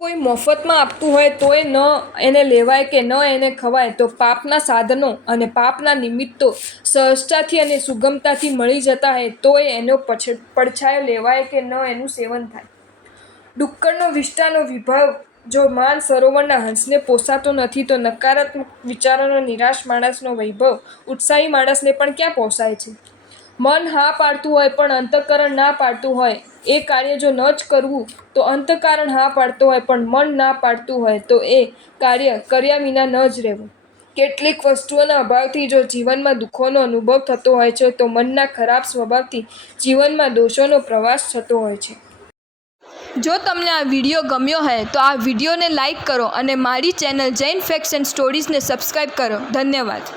કોઈ મફતમાં આપતું હોય તોય ન એને લેવાય કે ન એને ખવાય, તો પાપના સાધનો અને પાપના નિમિત્તો સહજતાથી અને સુગમતાથી મળી જતા હોય તોય એનો પડછાયો લેવાય કે ન એનું સેવન થાય. ડુક્કરનો વિષ્ટાનો વિભાવ જો માન સરોવરના હંસને પોસાતો નથી, તો નકારાત્મક વિચારોનો નિરાશ માણસનો વૈભવ ઉત્સાહી માણસને પણ ક્યાં પોસાય છે? મન હા પાડતું હોય પણ અંતઃકરણ ના પાડતું હોય, એ કાર્ય જો ન જ કરવું, તો અંતઃકરણ હા પાડતો હોય પણ મન ના પાડતું હોય તો એ કાર્ય કર્યા વિના ન જ રહેવું. કેટલીક વસ્તુઓના અભાવથી જો જીવનમાં દુઃખોનો અનુભવ થતો હોય છે, તો મનના ખરાબ સ્વભાવથી જીવનમાં દોષોનો પ્રવાસ થતો હોય છે. જો તમને આ વિડીયો ગમ્યો હોય તો આ વિડીયોને લાઈક કરો અને મારી ચેનલ જૈન ફેક્ટ્સ એન્ડ સ્ટોરીઝને સબસ્ક્રાઈબ કરો. ધન્યવાદ.